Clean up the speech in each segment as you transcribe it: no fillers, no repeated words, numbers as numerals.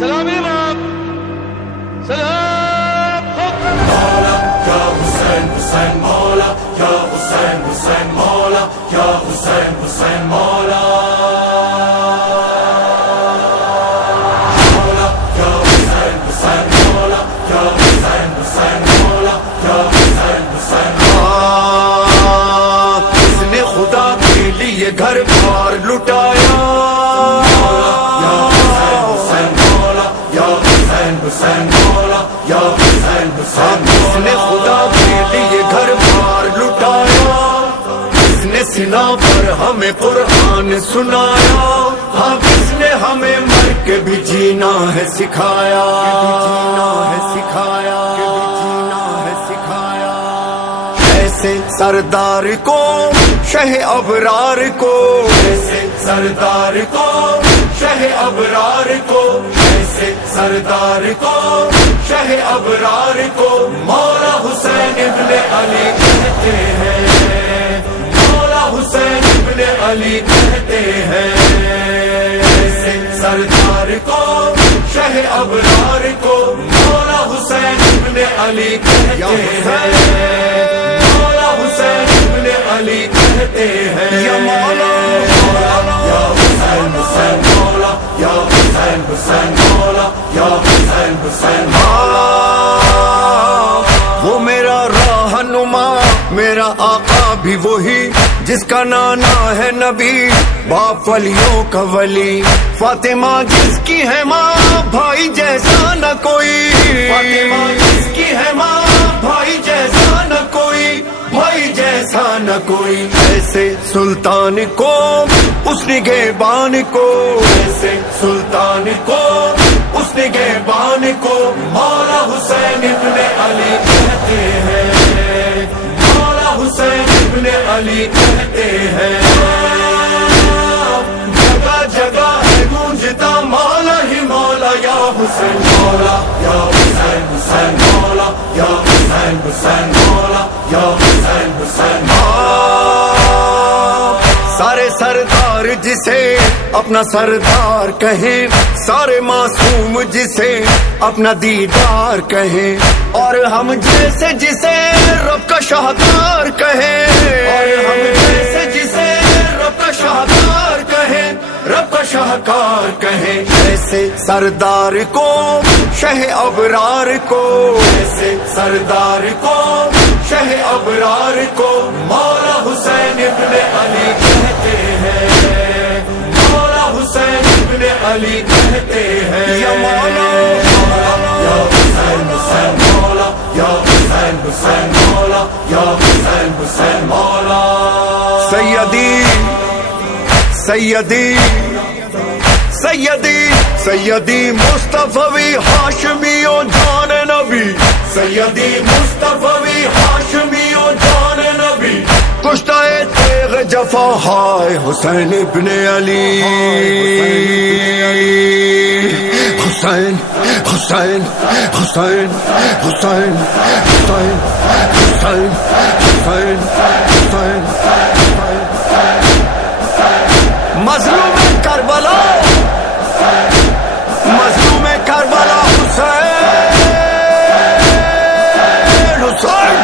سلام امام سلام مولا یا حسین حسین مولا یا حسین حسین مولا یا حسین حسین مولا مولا یا حسین حسین مولا یا حسین حسین مولا یا حسین حسین کس نے خدا کے لیے گھر بار لٹایا حسین مولا یا حسین حسین کس نے خدا کے لیے گھر بار لٹایا، کس نے سنا پر ہمیں قرآن سنایا، ہاں کس نے ہمیں مر کے بھی جینا ہے سکھایا، ایسے سردار کو شہ ابرار کو، ایسے سردار کو شہ ابرار کو، ایسے سردار کو شہ ابرار کو مولا حسین ابن علی کہتے ہیں، مولا حسین ابن علی کہتے ہیں، ایسے سردار کو شہ ابرار کو مولا حسین ابن علی کہتے ہیں، مولا حسین ابن علی کہتے ہیں، یا مولا یا حسین حسین مولا یا حسین حسین مولا یا حسین حسین مولا وہ میرا رہنما میرا آقا بھی وہی جس کا نانا ہے نبی، باپ ولیوں کا ولی، فاطمہ جس کی ہے ماں بھائی جیسا نہ کوئی، فاطمہ جس کی ہے ماں بھائی جیسا نہ کوئی، بھائی جیسا نہ کوئی، ایسے سلطان کو اس نگہبان کو، ایسے سلطان کو اس نگہبان کو مولا حسین ابن علی کہتے ہیں، مولا حسین ابن علی کہتے ہیں، جگہ جگہ ہے گونجتا مولا ہی مولا یا حسین مولا یا حسین حسین مولا یا حسین حسین مولا یا حسین حسین سارے سردار جسے اپنا سردار کہیں، سارے معصوم جسے اپنا دیدار کہیں، اور ہم جیسے جسے رب کا شاہکار کہیں، اور ہم جیسے جسے رب کا شاہکار کہیں، رب کا شاہکار کہیں، ایسے سردار کو شہ ابرار کو، ایسے سردار کو شہ ابرار کو مولا حسین ابن علی کہتے ہیں، مولا حسین ابن علی کہتے ہیں، یا مولا یا حسین حسین مولا یا حسین حسین مولا یا حسین حسین مولا سیدی سیدی سیدی سیدی مصطفی ہاشمی و جان نبی، سیدی مصطفی ہاشمی و جان نبی، کشتہ تیغ جفا ہائے حسین ابن علی، حسین حسین حسین حسین حسین حسین حسین حسین مظلوم کربلا، مظلوم کربلا حسین حسین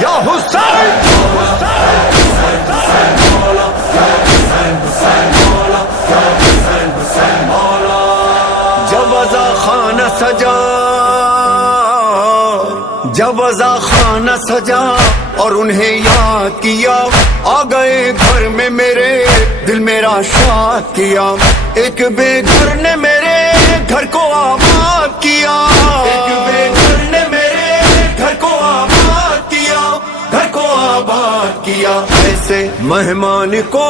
یا حسین مولا یا حسین حسین مولا یا حسین حسین مولا جب ازا خانہ سجا، جب ازا خانہ سجا اور انہیں یاد کیا، آ گئے گھر میں میرے دل میرا شاد کیا، ایک بے گھر نے میرے گھر کو آباد کیا، ایک بے گھر نے میرے گھر کو آباد کیا، گھر کو آباد کیا، ایسے مہمان کو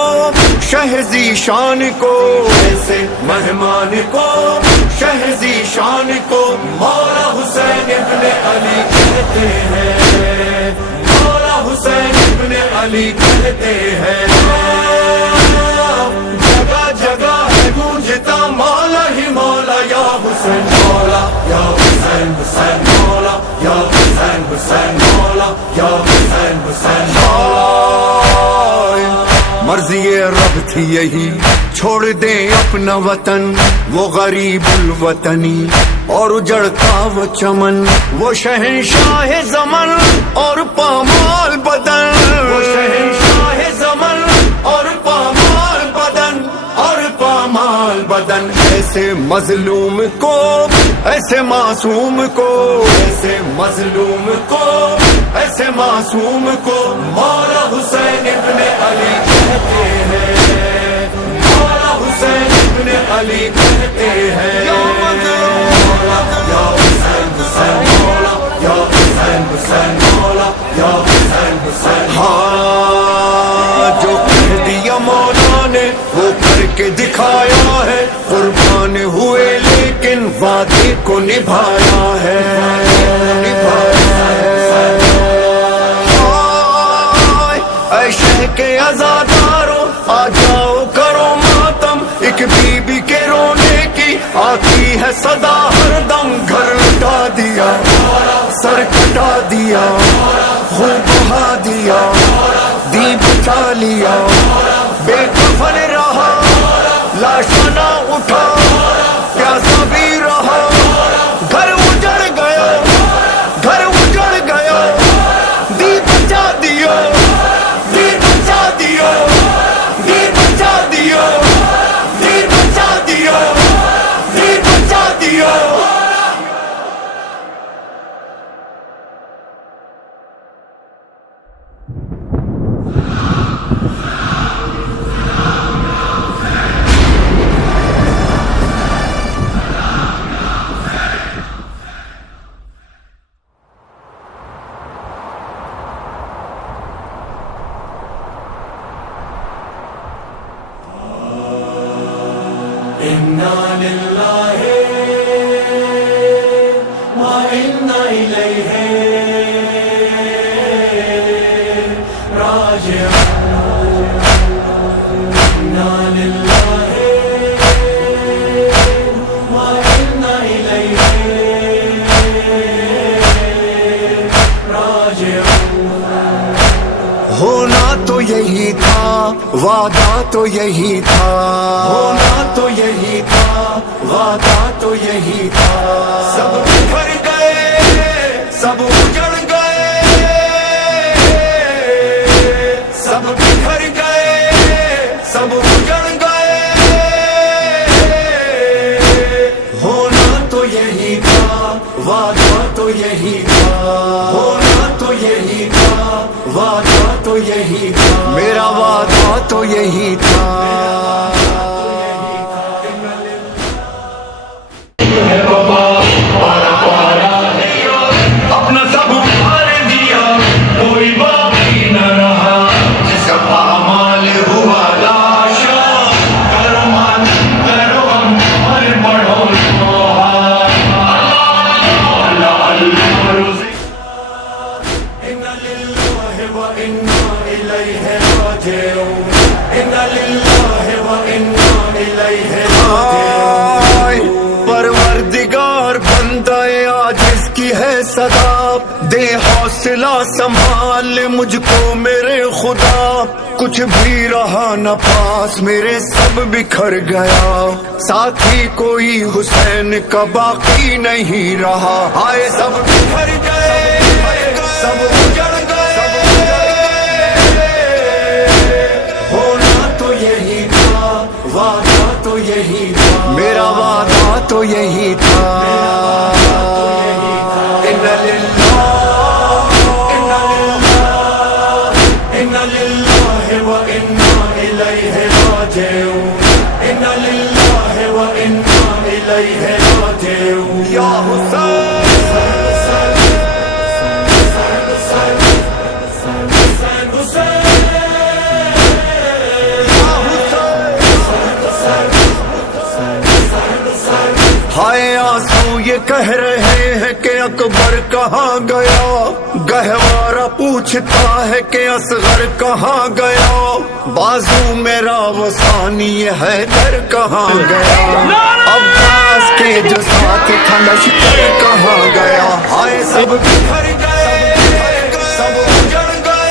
شہزی شان کو، ایسے مہمان کو شہزی شان کو مولا حسین ابن علی کہتے ہیں، مولا حسین ابن علی کہتے ہیں، جگہ جگہ ہے گونجتا مولا ہی مولا یا حسین مولا یا حسین حسین مولا یا حسین حسین مولا یا حسین حسین مولا مرض مرضی رب تھی یہی، چھوڑ دیں اپنا وطن وہ غریب الوطنی، اور اجڑتا وہ چمن وہ شہنشاہ زمن اور پامال بدن، وہ شہنشاہ زمن اور پامال بدن، اور پامال بدن۔ ایسے مظلوم کو، ایسے معصوم کو، ایسے مظلوم کو، ایسے معصوم کو مولا حسین ابن علی کہتے ہیں، مولا حسین ابن علی کہتے ہیں، یا حسین حسین مولا، یا حسین حسین مولا، یا حسین حسین۔ ہاں جو کہہ دیا مولا نے وہ کر کے دکھایا ہے، قربان ہوئے لیکن وعدے کو نبھایا ہے، نبھایا ہے۔ اے شہ کے عزادارو آ جاؤ کرو ماتم، ایک بی بی کے رونے کی آتی ہے صدا ہر دم، گھر لٹا دیا، سر کٹا دیا، خون بہا دیا، دی بچا لیا، بے کفن رہا، لاشا نہ اٹھا، پیاسا بھی رہا، گھر اجڑ گیا، گھر اجڑ گیا، دی بچا دیا، دی بچا دیا، دی بچا دیا، دی بچا دیا، دی بچا دیا۔ انا للہ وانا الیہ راجعون، انا للہ وانا الیہ راجعون۔ ہونا تو یہی تھا، وعدہ تو یہی تھا، ہونا تو یہی تھا، وعدہ تو یہی تھا، سب بکھر گئے، سب اجڑ گئے، سب بکھر گئے، سب اجڑ گئے، ہونا تو یہی تھا، وعدہ تو یہی تھا، ہونا تو یہی تھا، وعدہ تو یہی تھا، میرا وعدہ تو یہی تھا۔ اپنا سب مار دیا، کوئی باقی نہ رہا، جس کا پامال ہوا لاشا، کرو مان کرو ہم اور بڑھو اللہ اللہ اللہ روزی۔ انا للہ و انا الیہ راجعون، انا للہ و انا الیہ راجعون۔ پروردگار بندہ عاجز کی ہے صدا، دے حوصلہ سنبھال مجھ کو میرے خدا، کچھ بھی رہا نہ پاس میرے سب بکھر گیا، ساتھی کوئی حسین کا باقی نہیں رہا، آئے سب بکھر گئے، سب اجڑ گئے، ہونا تو یہی تھا، وعدہ تو یہی تھا، میرا وعدہ تو یہی تھا۔ انا للہ، انا للہ، انا للہ و انا الیہ راجعون، انا للہ و انا الیہ راجعون۔ یا حسین ہائے آنسو یہ کہہ رہے ہیں کہ اکبر کہاں گیا، گہوارہ پوچھتا ہے کہ اصغر کہاں گیا، بازو میرا وہ ثانی حیدر کہاں گیا، عباس کے جو ساتھ تھا لشکر کہاں گیا، ہائے سب بکھر گئے، سب اجڑ گئے،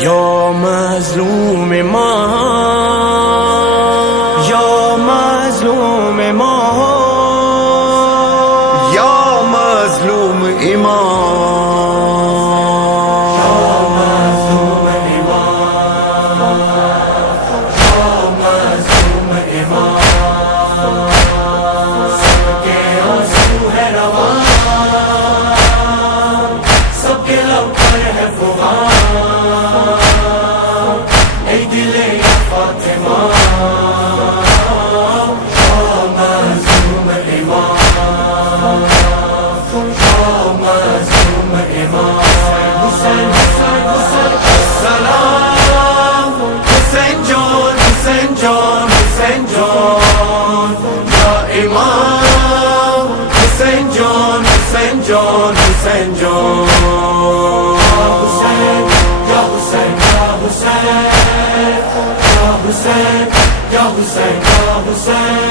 یا مظلوم ماں، یا مظلوم ماں، یا مظلوم امام، Hussein, Ya Hussein, Ya Hussein, Ya Hussein.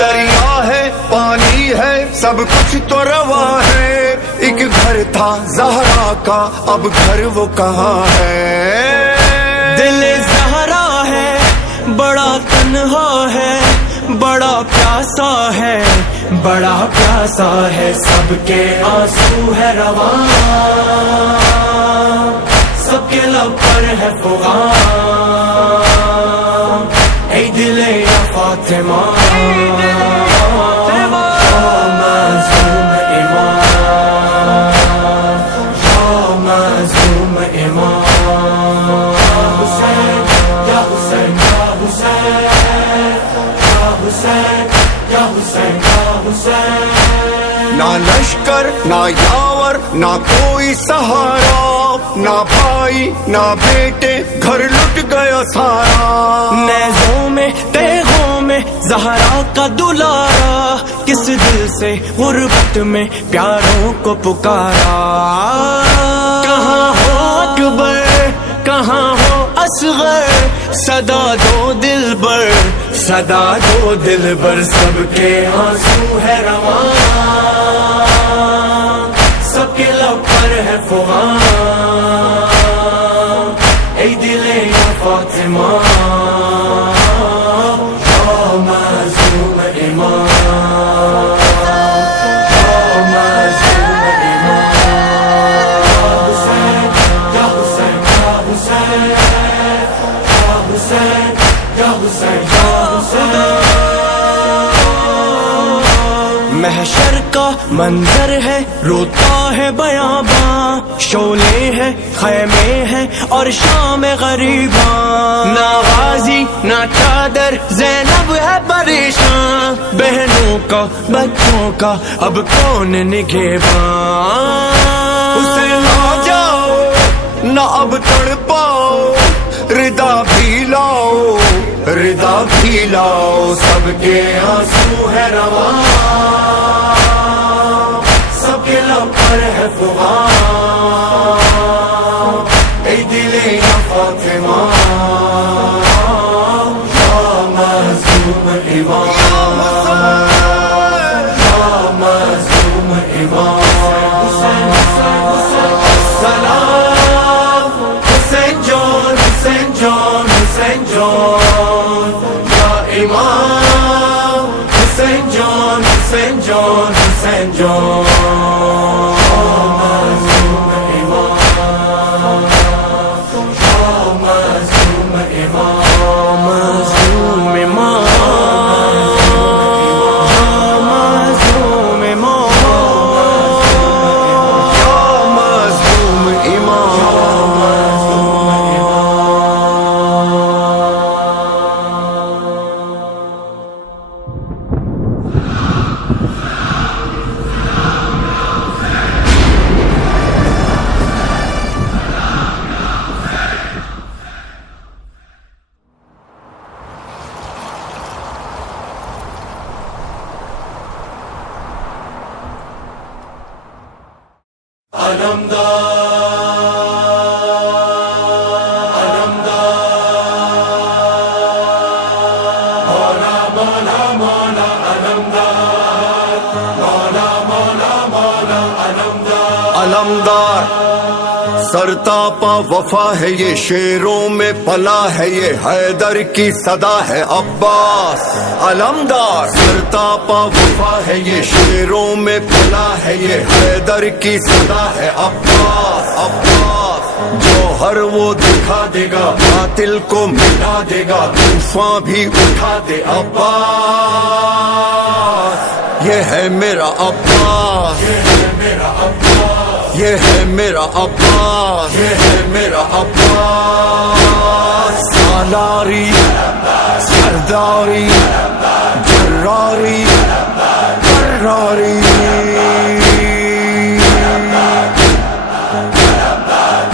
دریا ہے پانی ہے سب کچھ تو روا ہے ایک گھر تھا زہرا کا اب گھر وہ کہاں ہے دل زہرا ہے بڑا تنہا ہے بڑا پیاسا ہے بڑا پیاسا ہے سب کے آنسو ہے رواں سب کے لب پر ہے فغان اے دل یا فاطمہ نہ لشکر نہ یاور نہ کوئی سہارا نہ بھائی نہ بیٹے گھر لٹ گیا سارا نیزوں میں تیغوں میں زہرا کا دلارا کس دل سے غربت میں پیاروں کو پکارا کہاں ہو اکبر کہاں ہو اصغر صدا دو دل بر صدا دو دل بر سب کے آنسو ہے رواں سب کے لب پر ہے فغان اے دل یا فاطمہ یا معصوم امام یا معصوم امام یا حسین یا حسین یا حسین یا حسین یا حسین محشر کا منظر ہے روتا ہے بیاباں شعلے ہیں خیمے ہیں اور شام غریباں نہ غازی نہ چادر زینب ہے پریشان بہنوں کا بچوں کا اب کون نگہباں اسے نہ جاؤ نہ اب تڑ پاؤ ردا بھی لاؤ ردا بھی لاؤ سب کے آنسو ہے رواں سب کے لب پر ہے فغان اے دل یا فاطمہ یا معصوم امام یا معصوم امام سلام حسین جان حسین جان حسین جان یا امام حسین جان حسین جان حسین جان علمدار سرتاپا وفا ہے یہ شیروں میں پلا ہے یہ حیدر کی صدا ہے عباس علمدار سرتاپا وفا ہے یہ شیروں میں پلا ہے یہ حیدر کی صدا ہے عباس عباس جوہر وہ دکھا دے گا باطل کو مٹا دے گا طوفان بھی اٹھا دے عباس یہ ہے میرا عباس یہ ہے میرا عباس یہ ہے میرا عباس سالاری سرداری جراری کراری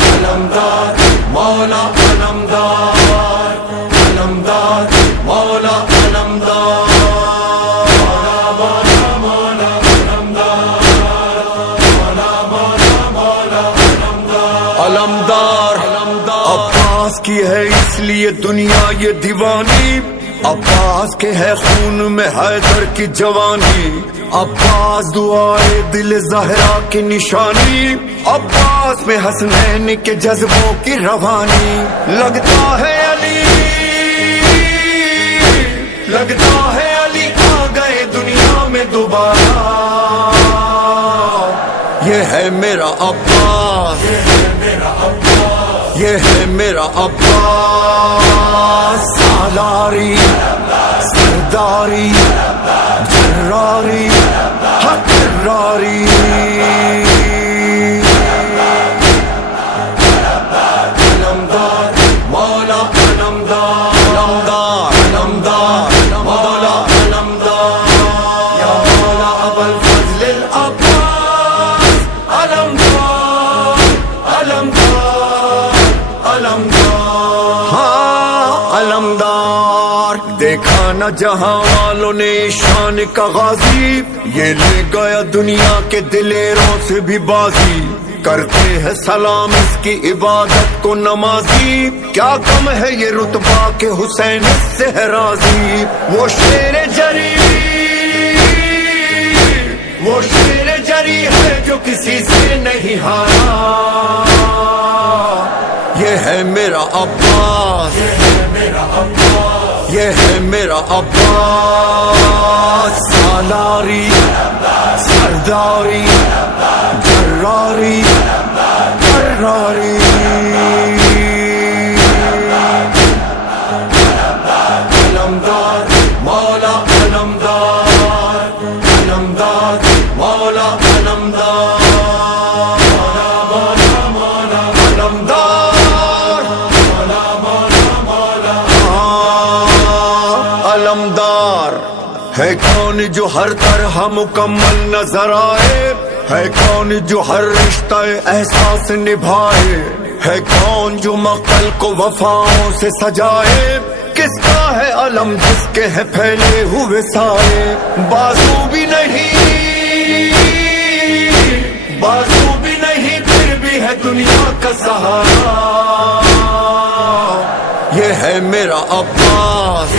علمدار مولا علمدار علمدار مولا علمدار کی ہے اس لیے دنیا یہ دیوانی، عباس کے ہے خون میں حیدر کی جوانی، عباس دعائے دل زہرا کی نشانی، عباس میں حسنین کے جذبوں کی روانی، لگتا ہے علی آ گئے دنیا میں دوبارہ، یہ ہے میرا عباس، یہ ہے میرا عباس، سالاری سرداری جراری حقراری، علمدار مولا علمدار، علمدار علمدار مولا علمدار، یا مولا ابو الفضل العباس، علمدار علمدار علمدار، ہاں علمدار، دیکھا نہ جہاں والوں نے شان کا غازی، یہ لے گیا دنیا کے دلیروں سے بھی بازی، کرتے ہیں سلام اس کی عبادت کو نمازی، کیا کم ہے یہ رتبہ کہ حسین اس سے ہے راضی، وہ شیر جری ہے جو کسی سے نہیں ہارا، یہ ہے میرا عباس، یہ ہے میرا عباس، سالاری سرداری جراری کراری، علمدار مولا علمدار، علمدار مولا علمدار، علمدار ہے کون جو ہر طرح مکمل نظر آئے، ہے کون جو ہر رشتہ احساس نبھائے، ہے کون جو مقتل کو وفاؤں سے سجائے، کس کا ہے علم جس کے ہے پھیلے ہوئے سائے، بازو بھی نہیں پھر بھی ہے دنیا کا سہارا، یہ ہے میرا عباس،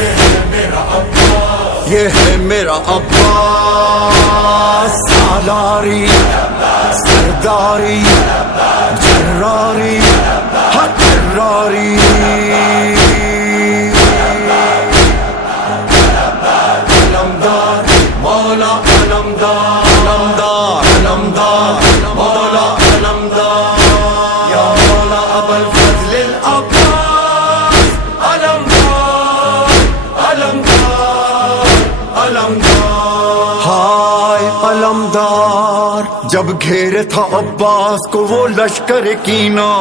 یہ ہے میرا عباس، سالاری سرداری جراری حقراری، علمدار مولا علمدار، علمدار علمدار مولا علمدار، یا مولا ابو الفضل العباس، علمدار علمدار علمدار، ہائے علمدار، جب گھیرے تھا عباس کو وہ لشکر کینہ،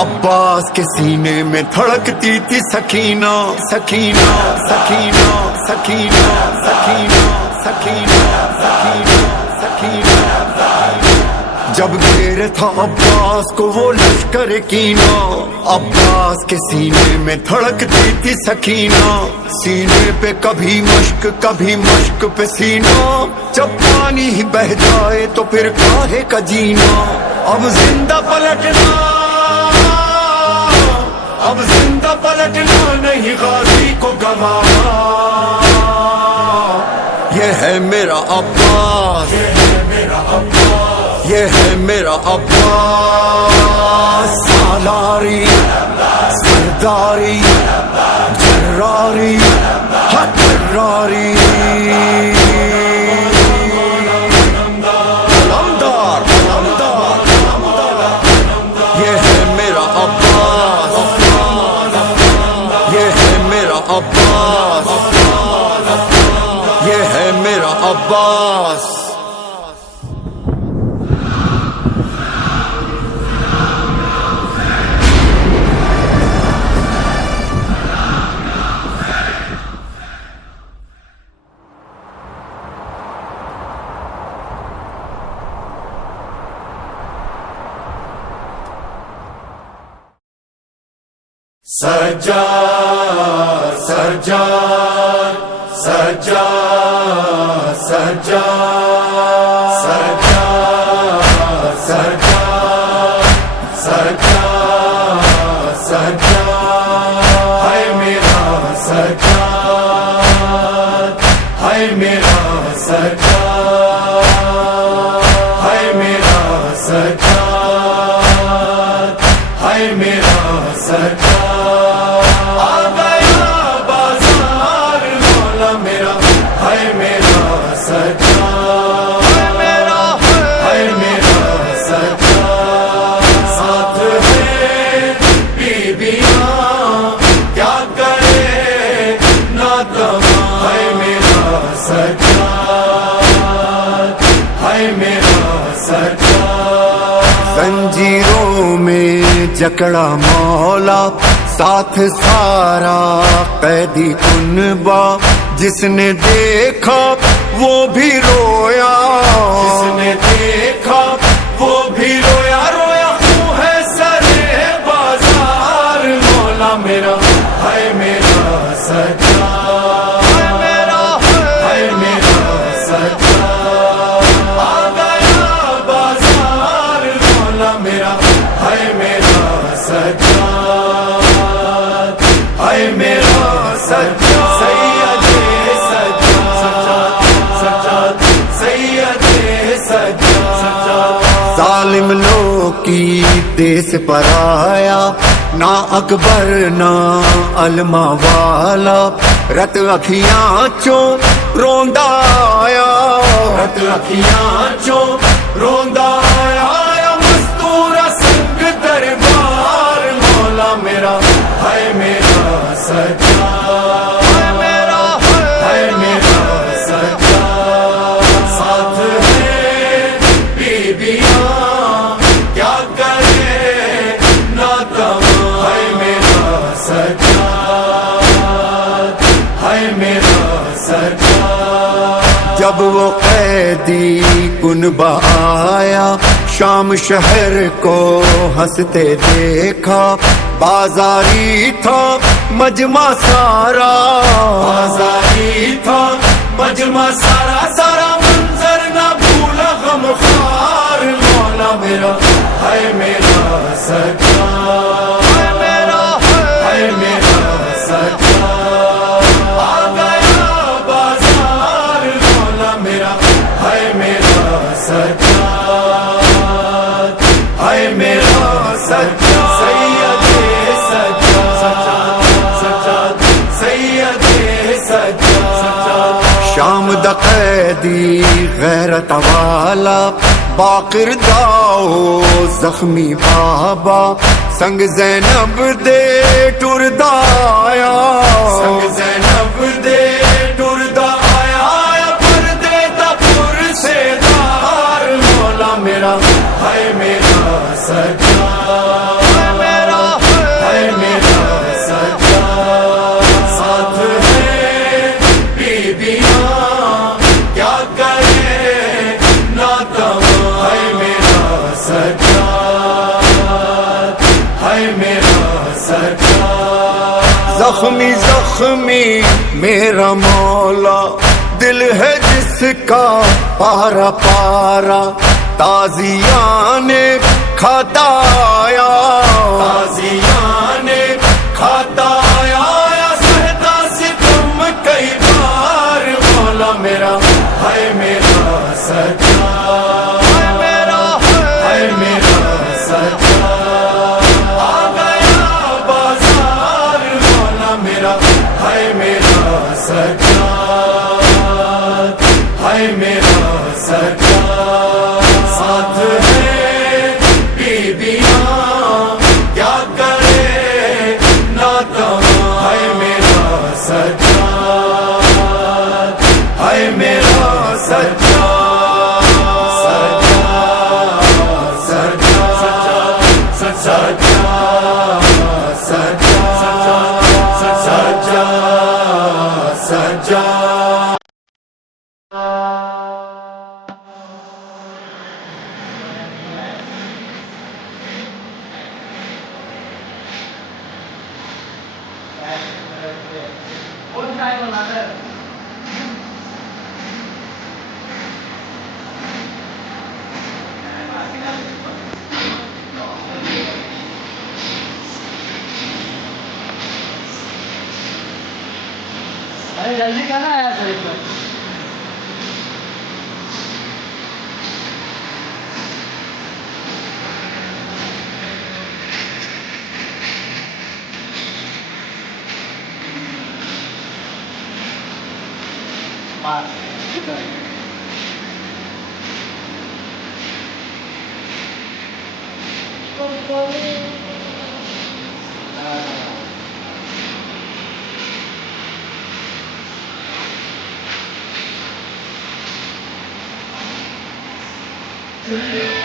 عباس کے سینے میں دھڑکتی تھی سکینہ، سکینہ سکینہ سکینہ سکینہ سکینہ سکینہ سکینہ، جب گھیرے تھا عباس کو وہ لشکر کینہ، عباس کے سینے میں دھڑکتی تھی سکینہ، سینے پہ کبھی مشک پہ سینہ، جب پانی ہی بہ جائے تو پھر کاہے کا جینا، اب زندہ پلٹنا نہیں غازی کو گوارا، یہ ہے میرا عباس، یہ ہے میرا عباس، سالاری سرداری جراری حقراری، علمدار علمدار، یہ ہے میرا عباس، یہ ہے میرا عباس، یہ ہے میرا عباس، سجاد سجاد سجاد سجاد سجاد سجاد سجاد سجاد سجاد ہے میرا سجاد ہے میرا سجاد آ گیا بازار مولا میرا ہے میرا سجاد ہے میرا سجاد ساتھ ہے بیویاں کیا کرے نادما ہے میرا سجاد ہے میرا سجاد زنجیروں میں جکڑا مولا ساتھ سارا قیدی کنبا جس نے دیکھا وہ بھی رویا جس نے دیکھا وہ بھی رویا رویا خوں ہے سرے بازار مولا میرا ہے میرا سجاد ہے میرا سجاد آ گیا بازار مولا میرا ہے میرا سجاد ہے میرا سجاد سید سجاد سجاد سید سجاد ظالم لوگ کی دیس پر آیا نہ اکبر نہ علما والا رت اکھیاں چوں روندا آیا رت اکھیاں چوں روندا آیا مستورا سنگ دربار مولا میرا ہے میرا سجاد ہے میرا سجاد ساتھ ہے بیویاں کیا کرے نادما ہے میرا سجاد ہے میرا سجاد جب وہ قیدی کنبا آیا شام شہر کو ہنستے دیکھا بازاری تھا مجمع سارا بازاری تھا مجمع سارا سارا منظر نہ بھولا غم خوار مولا میرا ہے میرا سجاد ہے میرا سجاد آ گیا بازار مولا میرا ہے میرا سجاد ہے میرا سجاد سید سجاد سجاد سید سجاد شام دا قیدی غیرت والا باقر داؤ زخمی بابا سنگ زینب دے ٹردا آیا سنگ زینب دے ٹردا آیا آیا پردے دا پر سے دار مولا میرا ہے میرا سجاد ہے میرا سجاد ساتھ ہے بیویاں کیا کرے نادما ہے میرا سجاد ہے میرا سجاد زخمی زخمی میرا مولا دل ہے جس کا پارا پارا تازیاں نے کھاتا آیا تازیاں نے کھاتا آیا سہتا ستم کئی بار مولا میرا ہے میرا سجاد ہے میرا سجاد آ گیا بازار مولا میرا ہے میرا سجاد ہے میرا سجاد ساتھ ہے بیویاں کیا کرے نادما ہے میرا سجاد ہے میرا سجاد سجاد سجاد سجاد ارے جلدی کرنا ہے سر Thank you.